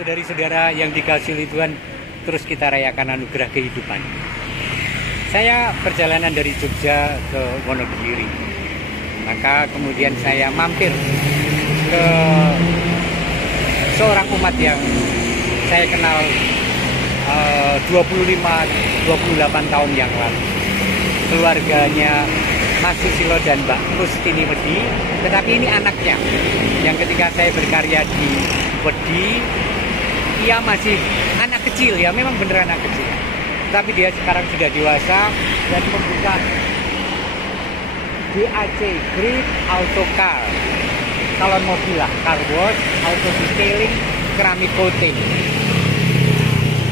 Saudari-saudara yang dikasihi Tuhan, terus kita rayakan anugerah kehidupan. Saya perjalanan dari Jogja ke Wonogiri, maka kemudian saya mampir ke seorang umat yang saya kenal 25-28 tahun yang lalu. Keluarganya Mas Susilo dan Mbak Kustini Wedi, tetapi ini anaknya yang ketika saya berkarya di Wedi, ia masih anak kecil, ya memang bener anak kecil, tapi dia sekarang sudah dewasa dan membuka GAC, Great Auto Car, salon mobil lah, car wash, auto detailing, keramik coating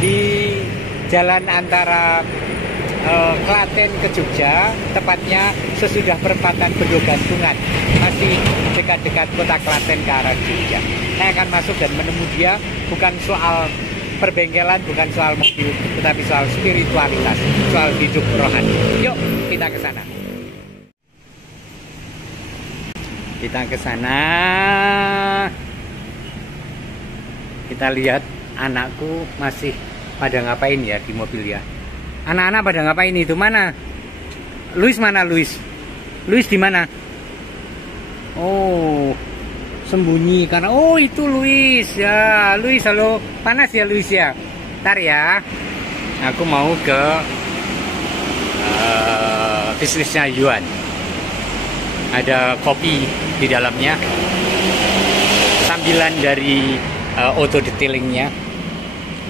di jalan antara Klaten ke Jogja, tepatnya sesudah perempatan Bedogantungan, masih dekat-dekat kota Klaten ke arah Jogja. Saya akan masuk dan menemui dia, bukan soal perbengkelan, bukan soal mobil, tetapi soal spiritualitas, soal hidup rohani. Yuk, kita ke sana. Kita ke sana. Kita lihat anakku masih pada ngapain ya di mobil ya. Anak-anak pada ngapain itu? Mana? Luis mana Luis? Luis di mana? Oh, sembunyi karena itu Luis ya. Luis, halo. Panas ya Luis ya. Ntar ya. Aku mau ke bisnisnya Yuan. Ada kopi di dalamnya. Sambilan dari auto detailingnya.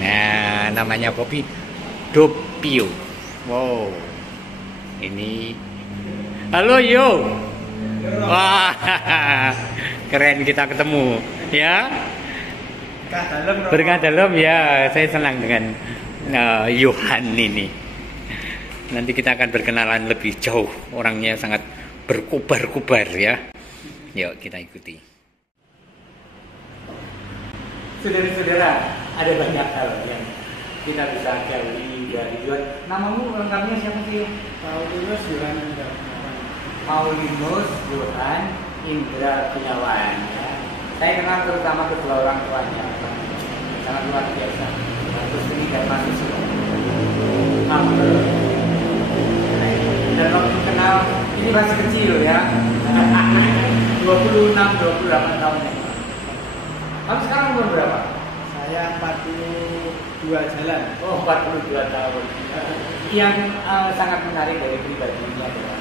Nah, namanya kopi Doppio. Wow. Ini. Halo Yo. Wah. Keren kita ketemu, ya. Berkah dalam ya. Saya senang dengan Yohan ini. Nanti kita akan berkenalan lebih jauh. Orangnya sangat berkubar-kubar ya. Yuk kita ikuti. Saudara-saudara, ada banyak hal yang kita bisa gali dari Yuan. Namamu lengkapnya siapa sih? Paulinus Yohan Indra. Paulinus Yohan Indra Gunawan. Ya. Saya kenal terutama kedua orang tuanya, sangat luar biasa. Terus ini dan masih dan waktu kenal ini masih kecil ya. 26-28 tahun yang lalu. Kamu sekarang umur berapa? Saya 42 jalan. Oh, 42 tahun. Yang sangat menarik dari pribadi ini adalah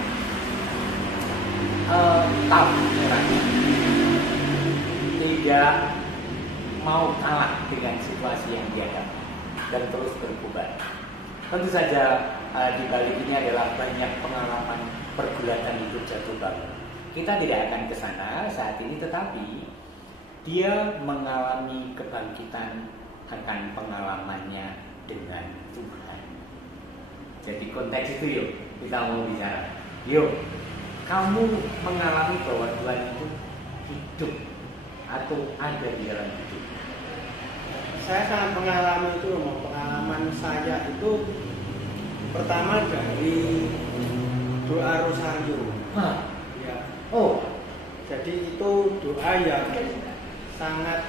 tahu orangnya tidak mau kalah dengan situasi yang dihadapi dan terus berkobar. Tentu saja di balik ini adalah banyak pengalaman pergulatan hidup jatuh bangun. Kita tidak akan ke sana saat ini, tetapi dia mengalami kebangkitan akan pengalamannya dengan Tuhan. Jadi konteks itu yuk kita mau bicara. Yuk, kamu mengalami bahwa Tuhan itu hidup atau ada di dalam hidup? Saya sangat mengalami itu. Pengalaman saya itu pertama dari doa Rosario. Ya. Oh, jadi itu doa yang sangat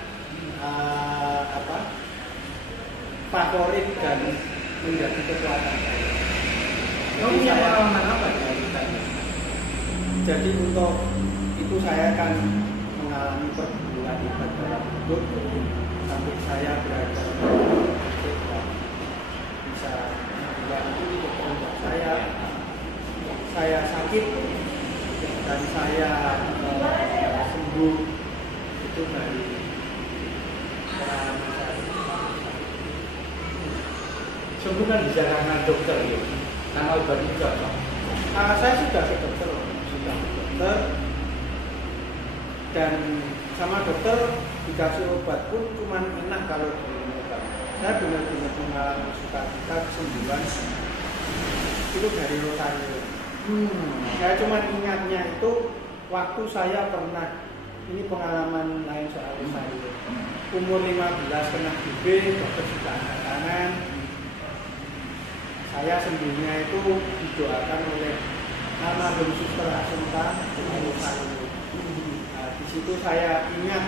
favorit dan menjadi kekuatan saya. kamu punya pengalaman apa dari tadi? Jadi untuk itu saya akan mengalami pergumulan hebat dalam hidup sampai saya belajar bisa membantu untuk saya sakit dan saya sembuh itu dari pengalaman saya. Sembuh kan bisa karena dokter ya, karena obat itu apa? Saya sudah ke dokter, dan sama dokter dikasih obat pun cuma enak kalau diminum obat. Saya benar-benar mengalami sukacita kesembuhan itu dari Rosario. Saya cuma ingatnya itu waktu saya pernah, ini pengalaman lain soal Rosario. Umur 15 kena TB, dokter sudah angkat tangan. Saya sembuhnya itu didoakan oleh nama Suster Asenta Rosario. Di situ saya ingat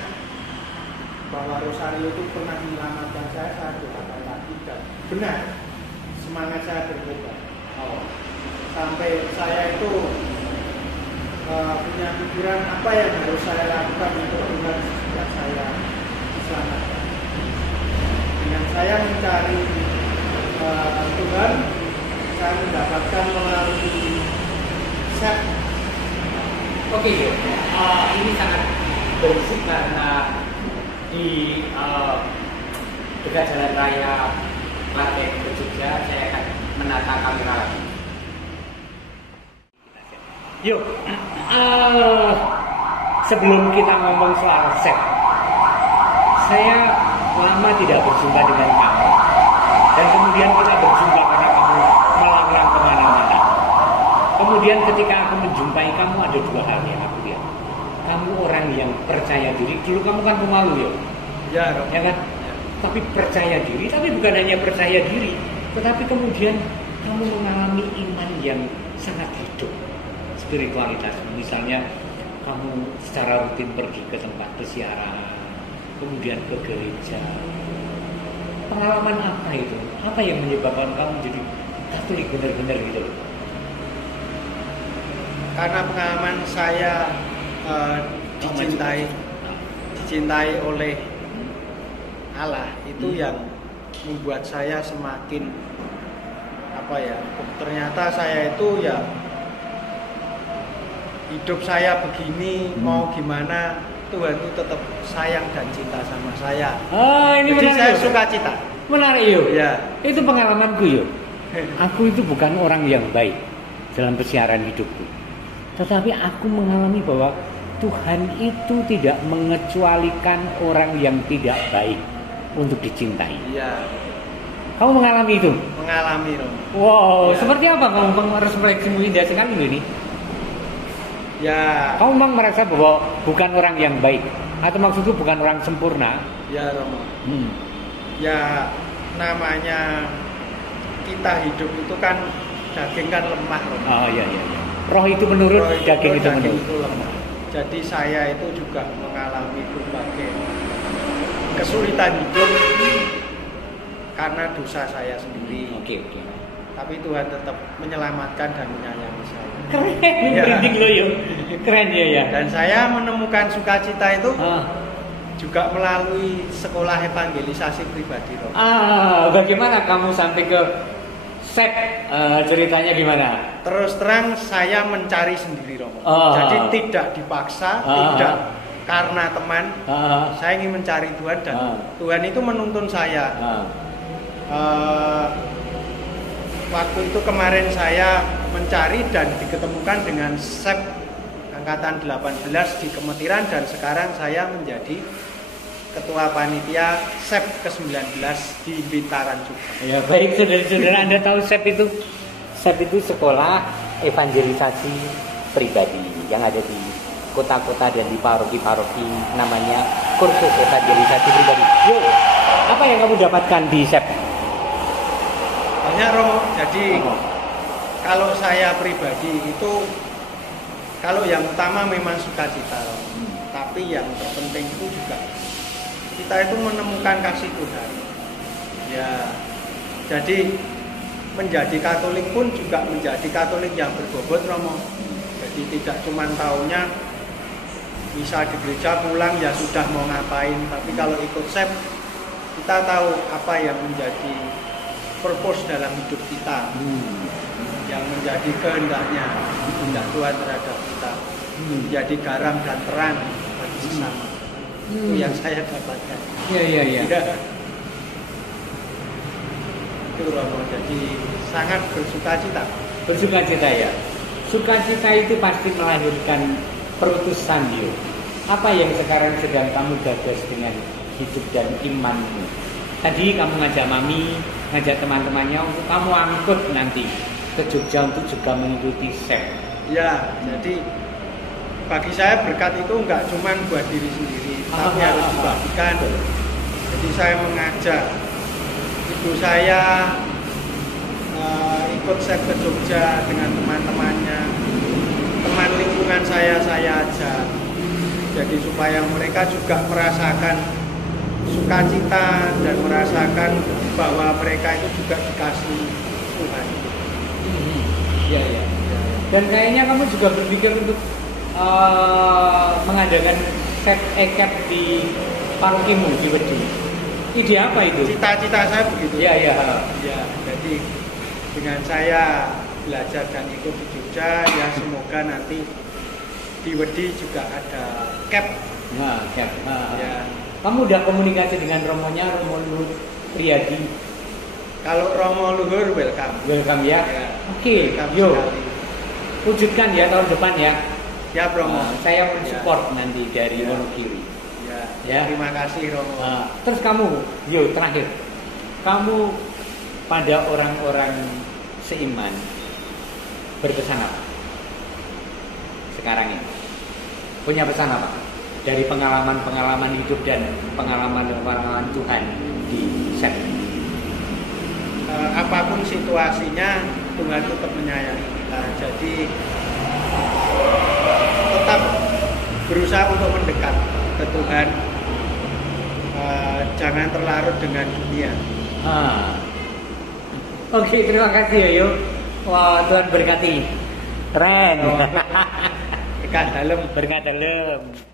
bahwa Rosario itu pernah menyelamatkan saya doakan lagi dan benar semangat saya bertobat. Sampai saya itu punya pikiran apa yang harus saya lakukan untuk Tuhan supaya saya diselamatkan. Dengan saya mencari Tuhan, saya mendapatkan melalui set. Oke, ini sangat berisik karena di dekat jalan raya Klaten ke Jogja, saya akan menata kamera lagi. Yuk, sebelum kita ngomong soal set, saya lama tidak berjumpa dengan kamu, dan kemudian kita berjumpa karena kamu melanglang kemana-mana. Kemudian ketika aku menjumpai kamu ada dua hal yang aku lihat. Kamu orang yang percaya diri. Dulu kamu kan pemalu ya kan? Ya. Tapi percaya diri, tapi bukan hanya percaya diri, tetapi kemudian kamu mengalami iman yang sangat hidup, spiritualitas. Misalnya kamu secara rutin pergi ke tempat pesiaran, kemudian ke gereja. Pengalaman apa itu? Apa yang menyebabkan kamu jadi Katolik benar-benar gitu? Karena pengalaman saya dicintai oleh Allah itu yang membuat saya semakin ternyata saya itu ya hidup saya begini mau gimana Tuhan itu tetap sayang dan cinta sama saya. Ini jadi menarik, saya suka cita. Menarik yuk. Ya. Itu pengalamanku yuk. Aku itu bukan orang yang baik dalam persiaran hidupku, tetapi aku mengalami bahwa Tuhan itu tidak mengecualikan orang yang tidak baik untuk dicintai. Iya. Kamu mengalami itu? Mengalami, Rom. Wow, ya. Seperti apa kamu merefleksimu indah sekali ini? Ya. Kamu memang merasa bahwa bukan orang yang baik, atau maksudku bukan orang sempurna? Ya, Rom. Ya, namanya kita hidup itu kan daging kan lemah, Rom. Oh iya. Roh itu menurun, daging itu menurun. Itu lemah. Jadi saya itu juga mengalami berbagai kesulitan hidup karena dosa saya sendiri. Oke. Tapi Tuhan tetap menyelamatkan dan menyayangi saya. Keren, merinding lo yuk. Keren ya. Dan saya menemukan sukacita itu juga melalui sekolah evangelisasi pribadi, Romo. Bagaimana kamu sampai ke set? Ceritanya gimana? Terus terang saya mencari sendiri, Romo. Jadi tidak dipaksa, tidak karena teman. Saya ingin mencari Tuhan dan Tuhan itu menuntun saya. Waktu itu kemarin saya mencari dan diketemukan dengan SEP Angkatan 18 di Kemetiran dan sekarang saya menjadi Ketua Panitia SEP ke-19 di Bintaran juga. Ya baik saudara-saudara, Anda tahu SEP itu sekolah evangelisasi pribadi yang ada di kota-kota dan di paroki-paroki, namanya kursus evangelisasi pribadi. Yuk, apa yang kamu dapatkan di SEP? Banyak, Romo. Jadi kalau saya pribadi itu kalau yang utama memang sukacita, Romo. Tapi yang terpenting itu juga kita itu menemukan kasih Tuhan. Ya. Jadi menjadi Katolik pun juga menjadi Katolik yang berbobot, Romo. Jadi tidak cuma taunya bisa di gereja pulang ya sudah mau ngapain, tapi kalau ikut SEP kita tahu apa yang menjadi purpose dalam hidup kita, yang menjadi kehendaknya Tuhan terhadap kita, menjadi garam dan terang bagi sesama. Itu yang saya dapatkan. Iya. Itu Romo, jadi sangat bersukacita. Bersukacita ya. Sukacita itu pasti melahirkan perutusan yuk. Apa yang sekarang sedang kamu gagas dengan hidup dan imanmu? Tadi kamu ngajak mami, ngajak teman-temannya untuk kamu angkut nanti ke Jogja untuk juga mengikuti SEP. Ya, jadi bagi saya berkat itu enggak cuma buat diri sendiri, tapi harus dibagikan. Jadi saya mengajak ibu saya ikut SEP ke Jogja dengan teman-temannya, teman lingkungan saya ajak. Jadi supaya mereka juga merasakan sukacita dan merasakan bahwa mereka itu juga dikasih Tuhan. Iya, iya. Dan kayaknya kamu juga berpikir untuk mengadakan set ekap di parokimu di Wedi. Ide apa itu? Cita-cita saya begitu. Iya, iya. Ya, jadi dengan saya belajar dan ikut di Jogja, ya semoga nanti di Wedi juga ada cap. Nah, cap. Nah. Ya. Kamu udah komunikasi dengan Romonya, Romo Luhur Priyadi? Kalau Romo Luhur welcome. Welcome ya. Ya. Oke, Welcome yuk. sekali. Wujudkan ya tahun depan ya. Ya, Romo. Saya mensupport nanti dari Wonogiri. Ya. Ya. Terima kasih Romo. Terus kamu, terakhir. Kamu pada orang-orang seiman berpesan apa? Sekarang ini. Punya pesan apa? Dari pengalaman-pengalaman hidup dan pengalaman-pengalaman Tuhan di set. Apapun situasinya, Tuhan tetap menyayangi kita. Jadi tetap berusaha untuk mendekat ke Tuhan. Jangan terlarut dengan dunia. Oke, terima kasih ya Yo. Wah, Tuhan berkati. Keren. Berkat dalam. Berkat dalam.